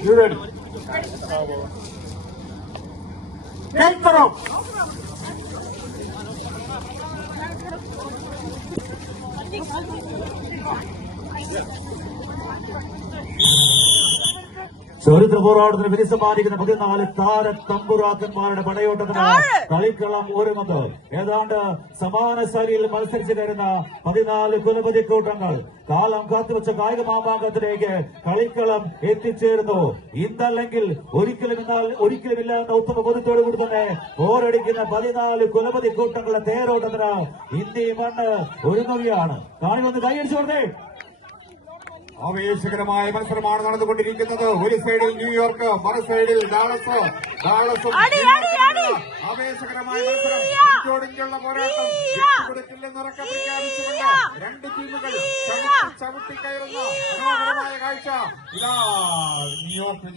You ready? Take the rope. ചരിത്ര പോരാട്ടത്തിന് വിധി സമ്മാനിക്കുന്ന 14 താര തമ്പുരാക്കന്മാരുടെ പടയോട്ടത്തിന് കളിക്കളം ഒരുങ്ങുന്നത്. ഏതാണ്ട് സമാന ശൈലിയിൽ മത്സരിച്ചു കയറുന്ന 14 കുലപതി കൂട്ടങ്ങൾ കാലം കാത്തുവെച്ച കായിക മാമാങ്കത്തിലേക്ക് കളിക്കളം എത്തിച്ചേരുന്നു. ഇന്നല്ലെങ്കിൽ ഒരിക്കലുമില്ല എന്ന ഉത്തമ ബോധ്യത്തോടു കൂടി തന്നെ പോരടിക്കുന്ന 14 കുലപതി കൂട്ടങ്ങളുടെ തേരോട്ടത്തിന് ഇന്ത്യ മണ്ണ് ഒരുങ്ങുകയാണ്. കാണിവന്ന് കൈയടിച്ചു കൊടുത്തേ. ആവേശകരമായ മത്സരമാണ് നടന്നുകൊണ്ടിരിക്കുന്നത്. ഒരു സൈഡിൽ ന്യൂയോർക്ക്, മറു സൈഡിൽ ഡാളസും ആവേശകരമായ മത്സരം. ഇഞ്ചോടിഞ്ചുള്ള പോരാട്ടം. വിട്ടുകൊടുക്കില്ലെന്നുറക്കെ പ്രഖ്യാപിച്ചുകൊണ്ട് രണ്ട് ടീമുകൾ ചവിട്ടി കയറുന്ന മനോഹരമായ കാഴ്ച. ഇതാ ന്യൂയോർക്ക്